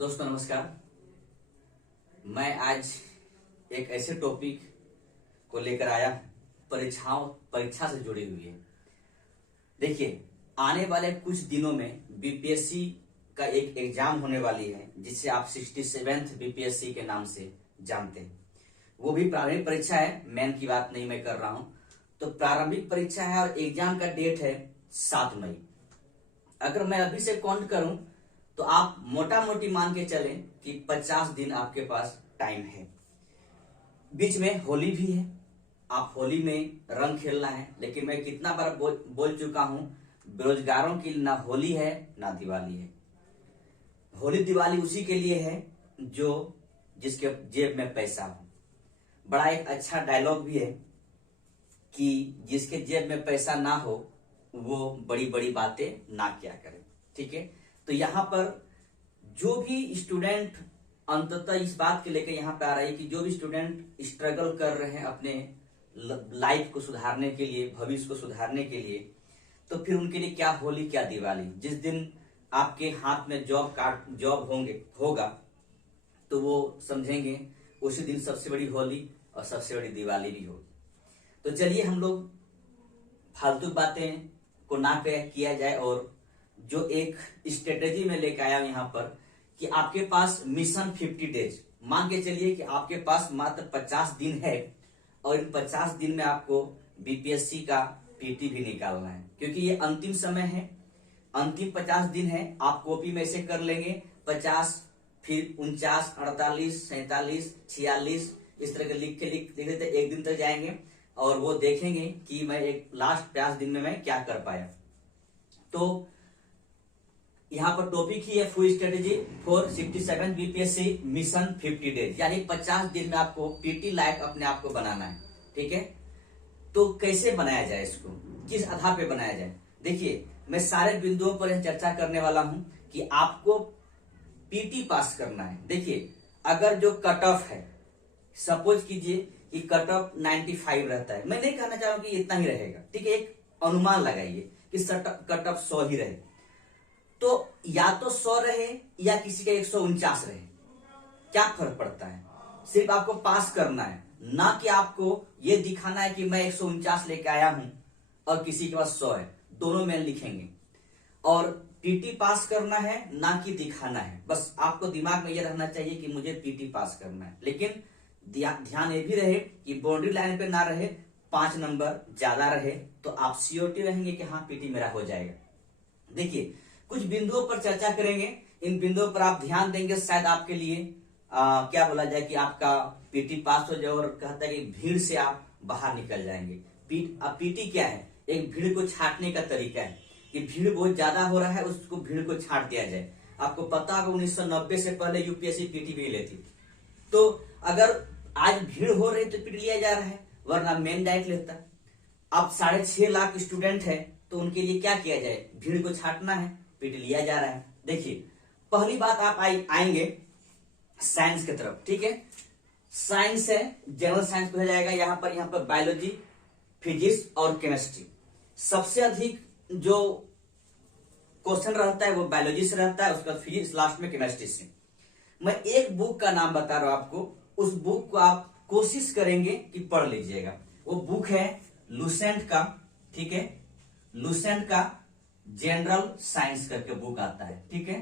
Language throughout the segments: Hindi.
दोस्तों नमस्कार। मैं आज एक ऐसे टॉपिक को लेकर आया परीक्षा से जुड़ी हुई है। देखिए, आने वाले कुछ दिनों में बीपीएससी का एक एग्जाम होने वाली है जिसे आप 67th बीपीएससी के नाम से जानते हैं। वो भी प्रारंभिक परीक्षा है, मेन की बात नहीं मैं कर रहा हूं। तो प्रारंभिक परीक्षा है और एग्जाम का डेट है 7 मई। अगर मैं अभी से काउंट करूं तो आप मोटा मोटी मान के चलें कि 50 दिन आपके पास टाइम है। बीच में होली भी है, आप होली में रंग खेलना है। लेकिन मैं कितना बार बोल चुका हूं, बेरोजगारों की ना होली है ना दिवाली है। होली दिवाली उसी के लिए है जिसके जेब में पैसा हो। बड़ा एक अच्छा डायलॉग भी है कि जिसके जेब में पैसा ना हो वो बड़ी बड़ी बातें ना किया करे। ठीक है, तो यहाँ पर जो भी स्टूडेंट अंततः इस बात के लेकर यहाँ पे आ रहा है कि जो भी स्टूडेंट स्ट्रगल कर रहे हैं अपने लाइफ को सुधारने के लिए, भविष्य को सुधारने के लिए, तो फिर उनके लिए क्या होली क्या दिवाली। जिस दिन आपके हाथ में जॉब होगा तो वो समझेंगे उसी दिन सबसे बड़ी होली और सबसे बड़ी दिवाली भी होगी। तो चलिए हम लोग फालतू बातें को ना किया जाए और जो एक स्ट्रेटेजी में लेकर आया यहाँ पर कि आपके पास मिशन 50 डेज, मान के चलिए कि आपके पास मात्र 50 दिन है और इन 50 दिन में आपको बीपीएससी का पीटी भी निकालना है, क्योंकि ये अंतिम समय है, अंतिम 50 दिन है। आप कॉपी में से कर लेंगे 50, फिर 49, 48, 47, 46 इस तरह के लिख देते एक दिन तक जाएंगे और वो देखेंगे कि मैं एक लास्ट 50 दिन में मैं क्या कर पाया। तो यहाँ पर टॉपिक ही है full strategy for 67 BPSC mission 50 days, यानी 50 दिन में आपको पीटी लायक अपने आप को बनाना है। ठीक है, तो कैसे बनाया जाए, इसको किस आधार पे बनाया जाए। देखिए, मैं सारे बिंदुओं पर यह चर्चा करने वाला हूं कि आपको पीटी पास करना है। देखिए, अगर जो कट ऑफ है, सपोज कीजिए कि कट ऑफ 95 रहता है, मैं नहीं कहना चाह रहा हूं कि इतना ही रहेगा। ठीक है, एक अनुमान लगाइए कि कट ऑफ 100 ही रहे, तो या तो 100 रहे या किसी का 149 रहे, क्या फर्क पड़ता है। सिर्फ आपको पास करना है, ना कि आपको यह दिखाना है कि मैं 149 लेके आया हूं और किसी के पास 100 है। दोनों में लिखेंगे और पीटी पास करना है, ना कि दिखाना है। बस आपको दिमाग में यह रहना चाहिए कि मुझे पीटी पास करना है। लेकिन ध्यान ये भी रहे कि बाउंड्री लाइन पे ना रहे, 5 नंबर ज्यादा रहे तो आप सियोरिटी रहेंगे कि हाँ पीटी मेरा हो जाएगा। देखिए, कुछ बिंदुओं पर चर्चा करेंगे, इन बिंदुओं पर आप ध्यान देंगे, शायद आपके लिए क्या बोला जाए कि आपका पीटी पास हो जाए और कहता है कि भीड़ से आप बाहर निकल जाएंगे। पीटी क्या है, एक भीड़ को छांटने का तरीका है कि भीड़ बहुत ज्यादा हो रहा है, उसको भीड़ को छांट दिया जाए। आपको पता होगा 1990 से पहले यूपीएससी पीटी भी लेती, तो अगर आज भीड़ हो रही तो पीटी लिया जा रहा है, वरना मेन डाइट लेता। अब 6.5 लाख स्टूडेंट है तो उनके लिए क्या किया जाए, भीड़ को छांटना है, पीटी लिया जा रहा है। देखिए, पहली बात आप आएंगे साइंस की तरफ। ठीक है, साइंस है, जनरल साइंस हो जाएगा। यहाँ पर बायोलॉजी, फिजिक्स और केमिस्ट्री। सबसे अधिक जो क्वेश्चन रहता है वो बायोलॉजी से रहता है, उसके बाद फिजिक्स, लास्ट में केमिस्ट्री से। मैं एक बुक का नाम बता रहा हूं आपको, उस बुक को आप कोशिश करेंगे कि पढ़ लीजिएगा। वो बुक है लुसेंट का। ठीक है, लुसेंट का जनरल साइंस करके बुक आता है। ठीक है,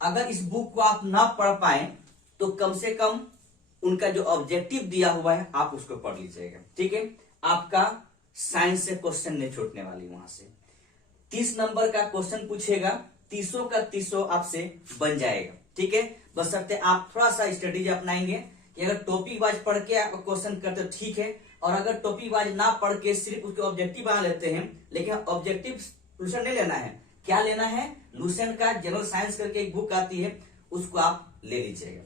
अगर इस बुक को आप ना पढ़ पाए तो कम से कम उनका जो ऑब्जेक्टिव दिया हुआ है आप उसको पढ़ लीजिएगा। ठीक है, आपका साइंस से क्वेश्चन नहीं छूटने वाली। वहां से 30 नंबर का क्वेश्चन पूछेगा, 30 का 30 आपसे बन जाएगा। ठीक है, बशर्ते आप थोड़ा सा स्ट्रेटेजी अपनाएंगे कि अगर टॉपिक वाइज पढ़ के आप क्वेश्चन करते ठीक है, और अगर टॉपिक वाइज ना पढ़ के सिर्फ उसके ऑब्जेक्टिव बना लेते हैं, लेकिन ऑब्जेक्टिव सोल्यूशन नहीं लेना है। क्या लेना है, लुसेंट का जनरल साइंस करके एक बुक आती है, उसको आप ले लीजिएगा।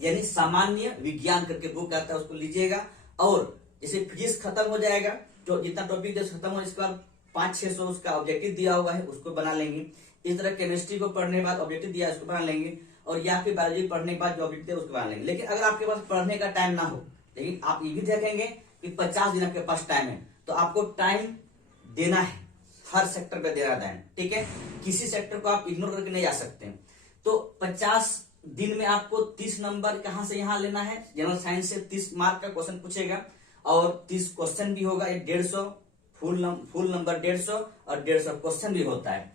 यानी सामान्य विज्ञान करके बुक आता है, उसको लीजिएगा। और जैसे फिजिक्स खत्म हो जाएगा, जो जितना टॉपिक खत्म हो, इसके बाद 500-600 उसका ऑब्जेक्टिव दिया हुआ है, उसको बना लेंगे। इस तरह केमिस्ट्री को पढ़ने के बाद ऑब्जेक्टिव दिया है, उसको बना लेंगे। और या फिर बायोलॉजी पढ़ने के बाद जो ऑब्जेक्टिव है उसको बना लेंगे। लेकिन अगर आपके पास पढ़ने का टाइम ना हो, लेकिन आप ये भी देखेंगे कि 50 दिन आपके पास टाइम है, तो आपको टाइम देना है, हर सेक्टर पे देना है। ठीक है, किसी सेक्टर को आप इग्नोर करके नहीं जा सकते। तो 50 दिन में आपको 30 नंबर कहां से यहां लेना है, जनरल साइंस से 30 मार्क का क्वेश्चन पूछेगा और 30 क्वेश्चन भी होगा। 150 फुल नंबर 150 और 150 क्वेश्चन भी होता है।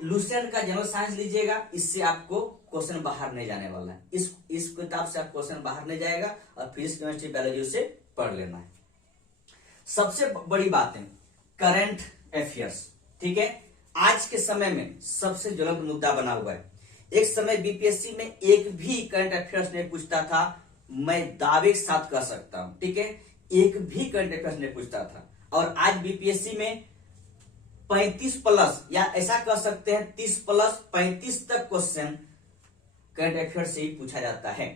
लुसेंट का जनरल साइंस लीजिएगा, इससे आपको क्वेश्चन बाहर नहीं जाने वाला है। इस किताब से आप क्वेश्चन बाहर नहीं जाएगा और फिजिक्स केमिस्ट्री बायोलॉजी से पढ़ लेना है। सबसे बड़ी बात है करंट अफेयर्स, ठीक है। आज के समय में सबसे ज्वलंत मुद्दा बना हुआ है। एक समय बीपीएससी में एक भी करंट अफेयर्स नहीं पूछता था, मैं दावे के साथ कह सकता हूं, ठीक है, एक भी करंट अफेयर्स नहीं पूछता था। और आज बीपीएससी में 35 प्लस या ऐसा कह सकते हैं 30 प्लस 35 तक क्वेश्चन करंट अफेयर्स से ही पूछा जाता है।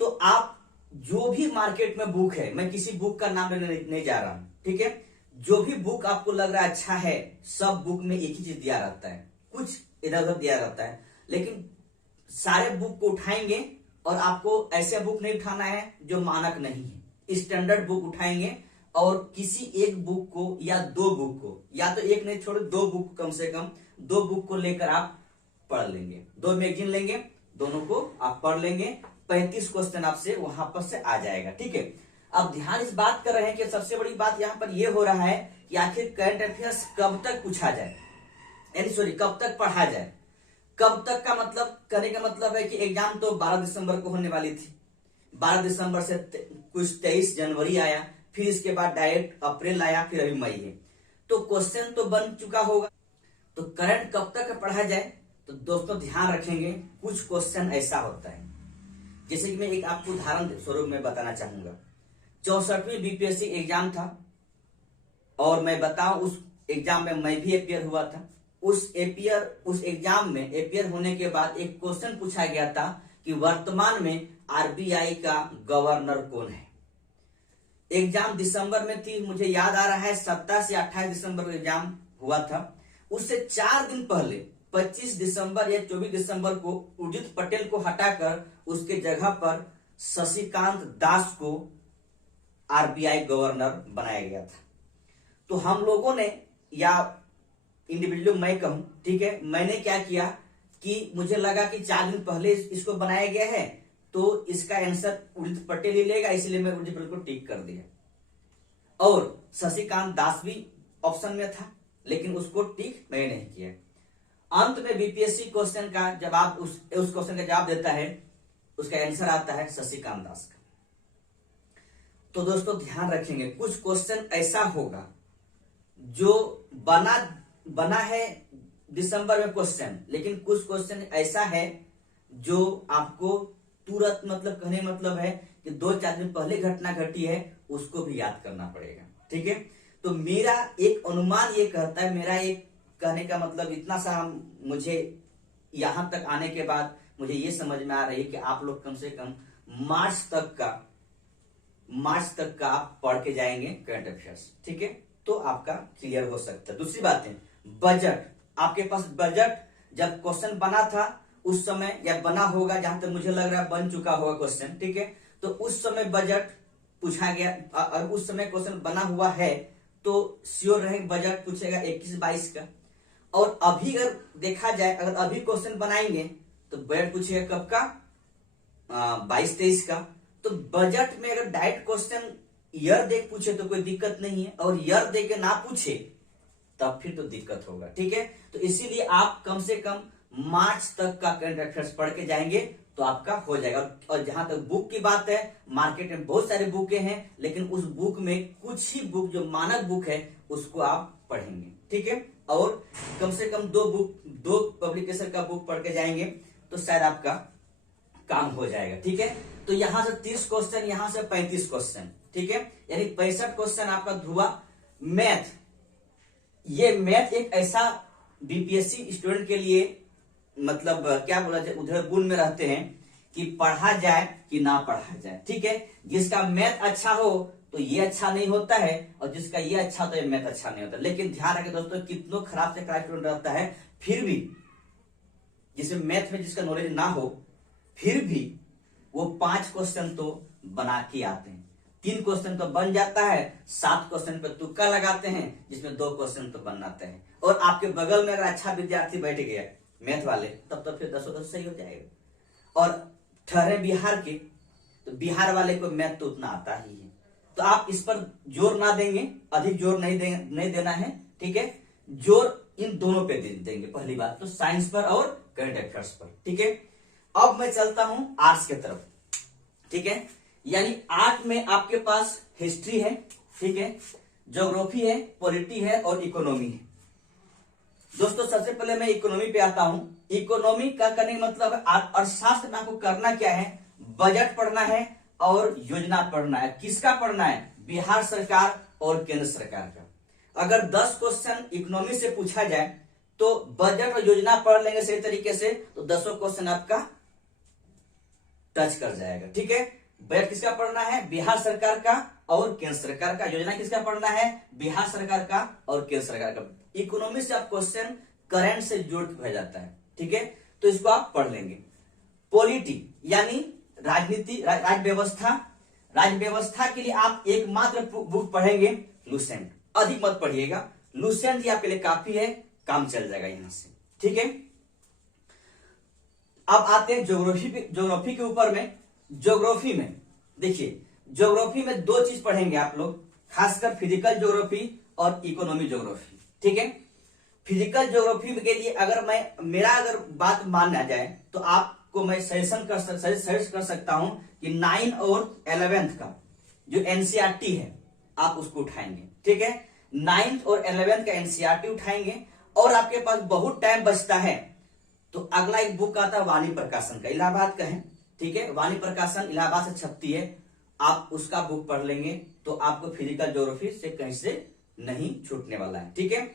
तो आप जो भी मार्केट में बुक है, मैं किसी बुक का नाम लेने नहीं जा रहा हूं, ठीक है, जो भी बुक आपको लग रहा है अच्छा है, सब बुक में एक ही चीज दिया रहता है, कुछ इधर उधर दिया रहता है, लेकिन सारे बुक को उठाएंगे और आपको ऐसे बुक नहीं उठाना है जो मानक नहीं है, स्टैंडर्ड बुक उठाएंगे और किसी एक बुक को या दो बुक को, या तो एक नहीं छोड़े दो बुक, कम से कम दो बुक को लेकर आप पढ़ लेंगे, दो मैगजीन लेंगे, दोनों को आप पढ़ लेंगे, 35 क्वेश्चन आपसे वहां पर से आ जाएगा, ठीक है। अब ध्यान इस बात कर रहे हैं कि सबसे बड़ी बात यहां पर यह हो रहा है कि आखिर करंट अफेयर्स कब तक पूछा जाए, यानी सॉरी कब तक पढ़ा जाए। कब तक का मतलब करने का मतलब है कि एग्जाम तो 12 दिसंबर को होने वाली थी, 12 दिसंबर से कुछ 23 जनवरी आया, फिर इसके बाद डायरेक्ट अप्रैल आया, फिर अभी मई है, तो क्वेश्चन तो बन चुका होगा। तो करंट कब तक पढ़ा जाए, तो दोस्तों ध्यान रखेंगे कुछ क्वेश्चन ऐसा होता है, जैसे कि मैं एक आपको उदाहरण स्वरूप में बताना चाहूंगा। 64वीं बीपीएससी एग्जाम था और मैं बताऊं उस एग्जाम में मैं भी अपियर हुआ था। उस एग्जाम में अपियर होने के बाद एक क्वेश्चन पूछा गया था कि वर्तमान में आरबीआई का गवर्नर कौन है। एग्जाम दिसंबर में थी, मुझे याद आ रहा है 17 से 28 दिसंबर को एग्जाम हुआ था। उससे 4 दिन पहले 25 दिसंबर या 24 दिसंबर को उदित पटेल को हटाकर उसके जगह पर शशिकांत दास को आरबीआई गवर्नर बनाया गया था। तो हम लोगों ने, या इंडिविजुअल मैं कहूं, ठीक है, मैंने क्या किया कि मुझे लगा कि 4 दिन पहले इसको बनाया गया है तो इसका आंसर उदित पटेल ही लेगा, इसलिए मैं उदित पटेल को टिक कर दिया। और शशिकांत दास भी ऑप्शन में था, लेकिन उसको टिक मैंने नहीं किया। अंत में बीपीएससी क्वेश्चन का जवाब, उस क्वेश्चन का जवाब देता है, उसका आंसर आता है शशिकांत दास का। तो दोस्तों ध्यान रखेंगे कुछ क्वेश्चन ऐसा होगा जो बना है दिसंबर में क्वेश्चन, लेकिन कुछ क्वेश्चन ऐसा है जो आपको तुरंत, मतलब कहने मतलब है कि 2-4 दिन पहले घटना घटी है, उसको भी याद करना पड़ेगा, ठीक है। तो मेरा एक अनुमान ये कहता है, मेरा एक कहने का मतलब इतना सा, मुझे यहां तक आने के बाद मुझे ये समझ में आ रही है कि आप लोग कम से कम मार्च तक का आप पढ़ के जाएंगे करंट अफेयर्स, ठीक है, तो आपका क्लियर हो सकता है। दूसरी बात है बजट, आपके पास बजट जब क्वेश्चन बना था उस समय, या बना होगा, जहां तक मुझे लग रहा है बन चुका होगा क्वेश्चन, ठीक है, तो उस समय बजट पूछा गया और उस समय क्वेश्चन बना हुआ है तो श्योर रहे बजट पूछेगा 21-22 का। और अभी अगर देखा जाए, अगर अभी क्वेश्चन बनाएंगे तो बजट पूछेगा कब का, 22-23 का। तो बजट में अगर डायरेक्ट क्वेश्चन ईयर देख पूछे तो कोई दिक्कत नहीं है, और ईयर दे के ना पूछे तब फिर तो दिक्कत होगा, ठीक है। तो इसीलिए आप कम से कम मार्च तक का करंट अफेयर्स पढ़ के जाएंगे तो आपका हो जाएगा। और जहां तक बुक की बात है, मार्केट में बहुत सारे बुकें हैं, लेकिन उस बुक में कुछ ही बुक जो मानक बुक है उसको आप पढ़ेंगे, ठीक है। और कम से कम 2 पब्लिकेशन का बुक पढ़ के जाएंगे तो शायद आपका काम हो जाएगा, ठीक है। तो यहां से 30 क्वेश्चन, यहां से 35 क्वेश्चन, ठीक है, यानी 65 क्वेश्चन आपका हुआ। मैथ, ये मैथ एक ऐसा बीपीएससी स्टूडेंट के लिए, मतलब क्या बोला जाए, उधर गुण में रहते हैं कि पढ़ा जाए कि ना पढ़ा जाए, ठीक है। जिसका मैथ अच्छा हो तो ये अच्छा नहीं होता है, और जिसका ये अच्छा तो ये मैथ अच्छा नहीं होता। लेकिन ध्यान रखें दोस्तों, कितनों खराब से खराब स्टूडेंट रहता है, फिर भी जिसमें मैथ में जिसका नॉलेज ना हो, फिर भी वो 5 क्वेश्चन तो बना के आते हैं, 3 क्वेश्चन तो बन जाता है, 7 क्वेश्चन पे तुक्का लगाते हैं, जिसमें 2 क्वेश्चन तो बनाते हैं। और आपके बगल में अगर अच्छा विद्यार्थी बैठ गया मैथ वाले, तब तो फिर 10 सही हो जाएगा। और ठहरे बिहार के, तो बिहार वाले को मैथ तो उतना आता ही है, तो आप इस पर जोर ना देंगे, अधिक जोर नहीं देना है, ठीक है। जोर इन दोनों पे देंगे, पहली बात तो साइंस पर और करंट अफेयर्स पर, ठीक है। अब मैं चलता हूं आर्ट्स के तरफ, ठीक है। यानी आर्ट में आपके पास हिस्ट्री है, ठीक है, ज्योग्राफी है, पॉलिटी है और इकोनॉमी है। दोस्तों सबसे पहले मैं इकोनॉमी पे आता हूं। इकोनॉमी का करने का मतलब है अर्थशास्त्र में आपको करना क्या है, बजट पढ़ना है और योजना पढ़ना है। किसका पढ़ना है, बिहार सरकार और केंद्र सरकार का। अगर 10 क्वेश्चन इकोनॉमी से पूछा जाए तो बजट और योजना पढ़ लेंगे सही तरीके से, तो 10 क्वेश्चन आपका टच कर जाएगा, ठीक है। बजट किसका पढ़ना है, बिहार सरकार का और केंद्र सरकार का। योजना किसका पढ़ना है, बिहार सरकार का और केंद्र सरकार का। इकोनॉमी से आप क्वेश्चन करंट से जोड़ के भेजा जाता है, ठीक है, तो इसको आप पढ़ लेंगे। पॉलिटी यानी राजनीति, राज्य व्यवस्था के लिए आप एकमात्र बुक पढ़ेंगे लुसेंट। अधिक मत पढ़िएगा, लुसेंट ही आपके लिए काफी है, काम चल जाएगा यहां से, ठीक है। अब आते हैं ज्योग्राफी के ऊपर में। ज्योग्राफी में देखिए, ज्योग्राफी में 2 चीज पढ़ेंगे आप लोग, खासकर फिजिकल ज्योग्राफी और इकोनॉमिक ज्योग्राफी, ठीक है। फिजिकल ज्योग्राफी के लिए अगर मेरा बात माना जाए तो आपको मैं सजेस्ट कर सकता हूं कि 9 और 11th का जो एनसीईआरटी है आप उसको उठाएंगे, ठीक है। 9th और 11th का एनसीईआरटी उठाएंगे और आपके पास बहुत टाइम बचता है तो अगला एक बुक आता है वाणी प्रकाशन का, इलाहाबाद का है, ठीक है। वाणी प्रकाशन इलाहाबाद से छपती है, आप उसका बुक पढ़ लेंगे तो आपको फिजिकल ज्योग्राफी से कहीं से नहीं छूटने वाला है, ठीक है।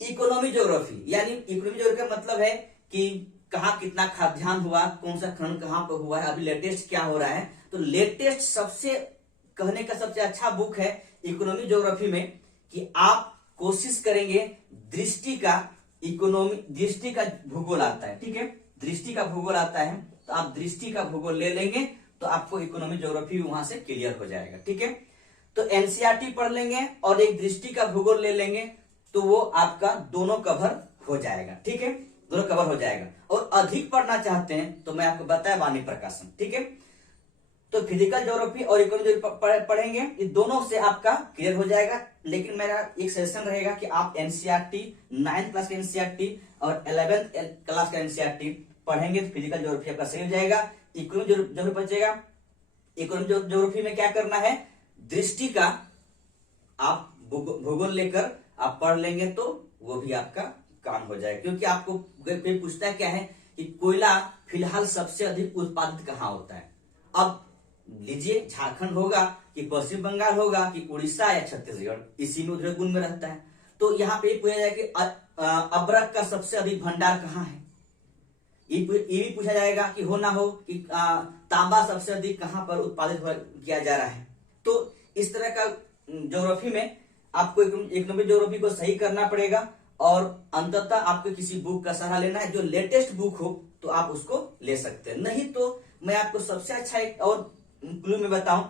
इकोनॉमी ज्योग्राफी यानी इकोनॉमी ज्योग्राफी का मतलब है कि कहाँ कितना खाद्यान्न हुआ, कौन सा खनन कहाँ पर हुआ है, अभी लेटेस्ट क्या हो रहा है। तो लेटेस्ट सबसे कहने का सबसे अच्छा बुक है इकोनॉमी ज्योग्राफी में कि आप कोशिश करेंगे दृष्टि का भूगोल आता है, ठीक है, दृष्टि का भूगोल आता है, तो आप दृष्टि का भूगोल ले लेंगे तो आपको इकोनॉमिक ज्योग्राफी वहां से क्लियर हो जाएगा, ठीक है। तो एनसीईआरटी पढ़ लेंगे और एक दृष्टि का भूगोल ले लेंगे तो वो आपका दोनों कवर हो जाएगा, ठीक है, दोनों कवर हो जाएगा। और अधिक पढ़ना चाहते हैं तो मैं आपको बताया वाणी प्रकाशन, ठीक है। तो फिजिकल ज्योग्राफी और इकोनॉमिक पढ़ेंगे, ये दोनों से आपका क्लियर हो जाएगा। लेकिन मेरा एक सजेशन रहेगा कि आप एनसीईआरटी 9th क्लास का एनसीईआरटी और 11th क्लास का एनसीईआरटी पढ़ेंगे तो फिजिकल ज्योग्राफी आपका सही हो जाएगा। इकोनॉमिक ज्योग्राफी बचेगा। इकोनॉमिक ज्योग्राफी में क्या करना है, दृष्टि का आप भूगोल लेकर आप पढ़ लेंगे तो वो भी आपका काम हो जाएगा। क्योंकि आपको कोई पूछता है क्या है कि कोयला फिलहाल सबसे अधिक उत्पादित कहाँ होता है, अब लीजिए झारखंड होगा कि पश्चिम बंगाल होगा कि उड़ीसा या छत्तीसगढ़, इसी में उधर गुण में रहता है। तो यहाँ पे पूछा जाए कि अब्रक का सबसे अधिक भंडार कहाँ है, ये भी पूछा जाएगा कि हो ना हो कि तांबा सबसे अधिक कहाँ पर उत्पादित किया जा रहा है। तो इस तरह का ज्योग्राफी में आपको इकोनॉमिक ज्योग्राफी को सही करना पड़ेगा और अंततः आपको किसी बुक का सहारा लेना है, जो लेटेस्ट बुक हो तो आप उसको ले सकते हैं। नहीं तो मैं आपको सबसे अच्छा एक और क्लू में बताऊं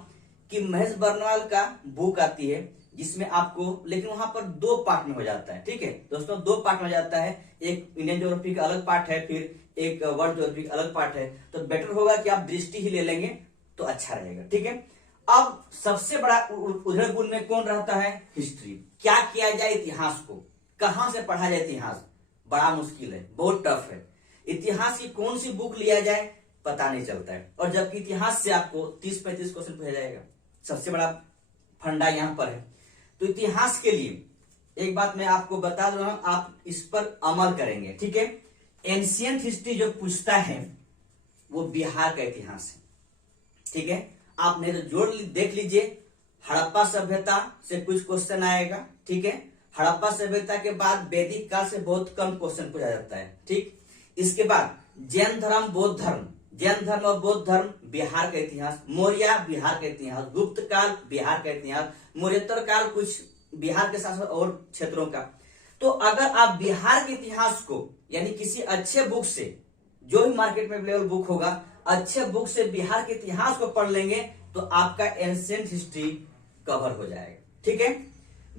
कि महेश बर्नवाल का बुक आती है जिसमें आपको, लेकिन वहां पर 2 पार्ट में हो जाता है, ठीक है दोस्तों, 2 पार्ट में हो जाता है। एक इंडियन ज्योग्राफी का अलग पार्ट है, फिर एक वर्ल्ड ज्योग्राफी का अलग पार्ट है। तो बेटर होगा कि आप दृष्टि ही ले लेंगे तो अच्छा रहेगा, ठीक है। अब सबसे बड़ा उधर गुण में कौन रहता है, हिस्ट्री। क्या किया जाए इतिहास को, कहां से पढ़ा जाए इतिहास, बड़ा मुश्किल है, बहुत टफ है। इतिहास की कौन सी बुक लिया जाए पता नहीं चलता है, और जबकि इतिहास से आपको 30-35 क्वेश्चन पूछा जाएगा। सबसे बड़ा फंडा यहां पर है। तो इतिहास के लिए एक बात मैं आपको बता दूं, आप इस पर अमल करेंगे, ठीक है। एंशियंट हिस्ट्री जो पूछता है वो बिहार का इतिहास है, ठीक है। आपने तो जोड़ देख लीजिए, हड़प्पा सभ्यता से कुछ क्वेश्चन आएगा, ठीक है। हड़प्पा सभ्यता के बाद वैदिक काल से बहुत कम क्वेश्चन पूछा जाता है, ठीक। इसके बाद जैन धर्म, बौद्ध धर्म, जैन धर्म और बौद्ध धर्म बिहार का इतिहास, मौर्य बिहार का इतिहास, गुप्त काल बिहार का इतिहास, मौर्योत्तर काल कुछ बिहार के साथ और क्षेत्रों का। तो अगर आप बिहार के इतिहास को यानी किसी अच्छे बुक से, जो भी मार्केट में अवेलेबल बुक होगा, अच्छे बुक से बिहार के इतिहास को पढ़ लेंगे तो आपका एंशिएंट हिस्ट्री कवर हो जाएगा, ठीक है।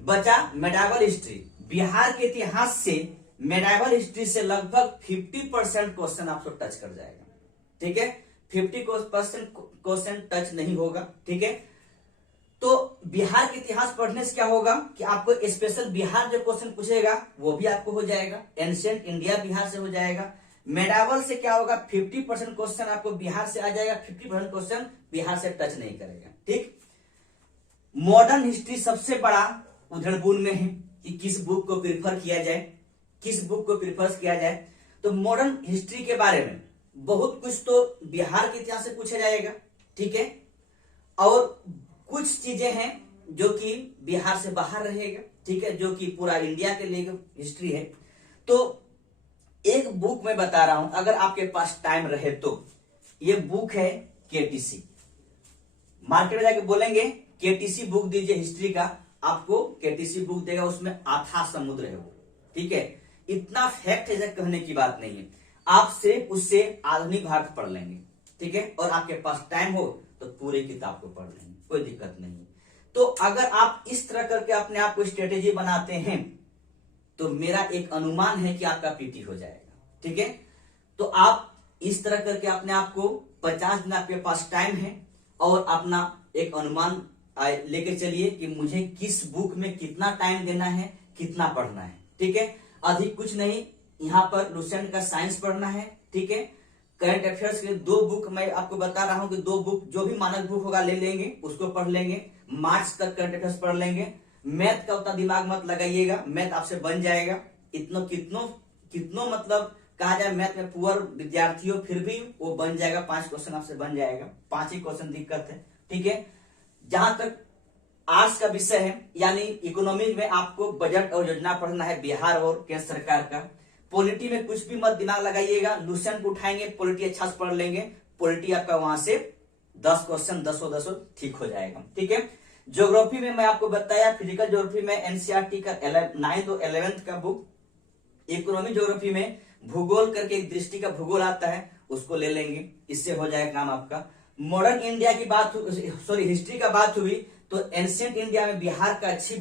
बचा मेडावल हिस्ट्री, बिहार के इतिहास से मेडाइवल हिस्ट्री से लगभग 50% क्वेश्चन आपको टच कर जाएगा। ठीक है, 50% क्वेश्चन टच नहीं होगा। ठीक है, तो बिहार के इतिहास पढ़ने से क्या होगा कि आपको स्पेशल बिहार जो क्वेश्चन पूछेगा वो भी आपको हो जाएगा, एंशिएंट इंडिया बिहार से हो जाएगा। मेडावल से क्या होगा, 50% क्वेश्चन आपको बिहार से आ जाएगा, 50% क्वेश्चन बिहार से टच नहीं करेगा। ठीक, मॉडर्न हिस्ट्री सबसे बड़ा उधड़बुन में है कि किस बुक को प्रिफर किया जाए, किस बुक को प्रिफर किया जाए। तो मॉडर्न हिस्ट्री के बारे में बहुत कुछ तो बिहार के इतिहास से पूछा जाएगा। ठीक है, और कुछ चीजें हैं जो कि बिहार से बाहर रहेगा। ठीक है, जो कि पूरा इंडिया के लिए हिस्ट्री है। तो एक बुक मैं बता रहा हूं, अगर आपके पास टाइम रहे तो, ये बुक है केटीसी। मार्केट में जाके बोलेंगे केटीसी बुक दीजिए हिस्ट्री का, आपको केटीसी बुक देगा, उसमें अथाह समुद्र है वो। ठीक है, इतना फैक्ट है, कहने की बात नहीं है। आप सिर्फ उससे आधुनिक भारत पढ़ लेंगे। ठीक है, और आपके पास टाइम हो तो पूरी किताब को पढ़ लेंगे, कोई दिक्कत नहीं। तो अगर आप इस तरह करके अपने आप को स्ट्रेटेजी बनाते हैं तो मेरा एक अनुमान है कि आपका पीटी हो जाएगा। ठीक है, तो आप इस तरह करके अपने आप को 50 दिन आपके पास टाइम है और अपना एक अनुमान लेके चलिए कि मुझे किस बुक में कितना टाइम देना है, कितना पढ़ना है। ठीक है, अधिक कुछ नहीं, यहाँ पर लुसेंट का साइंस पढ़ना है। ठीक है, करंट अफेयर्स के 2 बुक मैं आपको बता रहा हूं कि 2 बुक जो भी मानक बुक होगा ले लेंगे, उसको पढ़ लेंगे। मार्च तक करंट अफेयर्स पढ़ लेंगे। मैथ का उतना दिमाग मत लगाइएगा, मैथ आपसे बन जाएगा। कितनो मतलब कहा जाए मैथ में पुअर विद्यार्थी हो फिर भी वो बन जाएगा, 5 क्वेश्चन आपसे बन जाएगा, 5 ही क्वेश्चन दिक्कत है। ठीक है, जहां तक आर्ट्स का विषय है यानी इकोनॉमिक में आपको बजट और योजना पढ़ना है बिहार और केंद्र सरकार का। पॉलिटी में कुछ भी मत दिमाग लगाइएगा, लुसेंट उठाएंगे, पॉलिटी अच्छा से पढ़ लेंगे, पॉलिटी आपका वहां से 10 क्वेश्चन 10 ठीक हो जाएगा। ठीक है, ज्योग्राफी में मैं आपको बताया, फिजिकल ज्योग्राफी में एनसीईआरटी का 9th और 11th का बुक। इकोनॉमिक ज्योग्राफी में भूगोल करके एक दृष्टि का भूगोल आता है, उसको ले लेंगे, इससे हो जाएगा काम आपका। मॉडर्न इंडिया की बात, हिस्ट्री का बात हुई तो एंशिएंट इंडिया में बिहार का अच्छी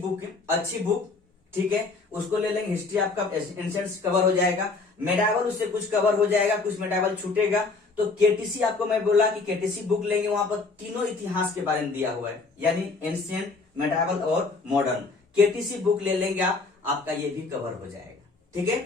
बुक। ठीक है, उसको ले लेंगे, हिस्ट्री आपका एंशिएंट कवर हो जाएगा। मेडाइवल उससे कुछ कवर हो जाएगा, कुछ मेडाइवल छूटेगा। तो केटीसी आपको मैं बोला कि केटीसी बुक लेंगे, वहां पर तीनों इतिहास के बारे में दिया हुआ है, यानी एंशिएंट, मेडाइवल और मॉडर्न। केटीसी बुक ले लेंगे आपका ये भी कवर हो जाएगा। ठीक है,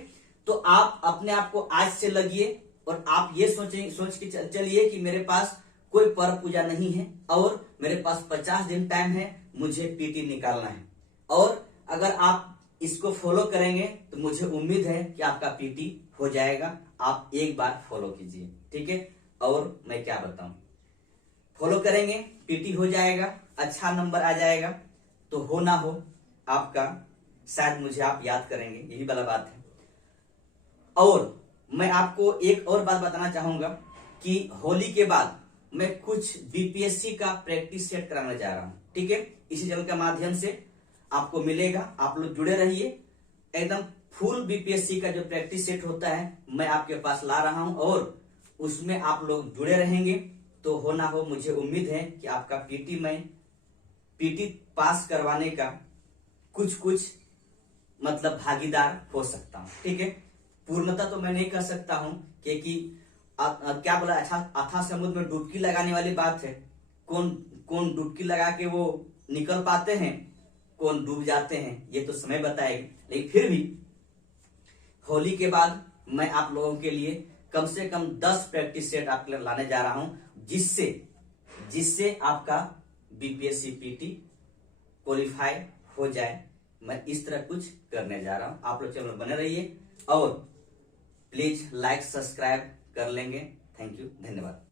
तो आप अपने आप को आज से लगिए और आप ये सोच के चलिए कि मेरे पास कोई पर्व पूजा नहीं है और मेरे पास 50 दिन टाइम है, मुझे पीटी निकालना है। और अगर आप इसको फॉलो करेंगे तो मुझे उम्मीद है कि आपका पीटी हो जाएगा। आप एक बार फॉलो कीजिए। ठीक है, और मैं क्या बताऊं, फॉलो करेंगे पीटी हो जाएगा, अच्छा नंबर आ जाएगा। तो हो ना हो आपका, शायद मुझे आप याद करेंगे, यही वाला बात है। और मैं आपको एक और बात बताना चाहूंगा कि होली के बाद मैं कुछ बीपीएससी का प्रैक्टिस सेट कराने जा रहा हूं। ठीक है, इसी चैनल के माध्यम से आपको मिलेगा, आप लोग जुड़े रहिए। एकदम फुल बीपीएससी का जो प्रैक्टिस सेट होता है मैं आपके पास ला रहा हूं और उसमें आप लोग जुड़े रहेंगे। तो हो ना हो मुझे उम्मीद है कि आपका पीटी पास करवाने का कुछ मतलब भागीदार हो सकता हूं। ठीक है, पूर्णतः तो मैं नहीं कर सकता हूं क्योंकि क्या बोला, अच्छा अथाह समुद्र में डुबकी लगाने वाली बात है। कौन डुबकी लगा के वो निकल पाते हैं, कौन डूब जाते हैं, ये तो समय बताएगी। लेकिन फिर भी होली के बाद मैं आप लोगों के लिए कम से कम 10 प्रैक्टिस सेट आपके लिए लाने जा रहा हूं, जिससे आपका बीपीएससी पीटी क्वालिफाई हो जाए। मैं इस तरह कुछ करने जा रहा हूं। आप लोग चैनल बने रहिए और प्लीज लाइक सब्सक्राइब कर लेंगे। थैंक यू, धन्यवाद।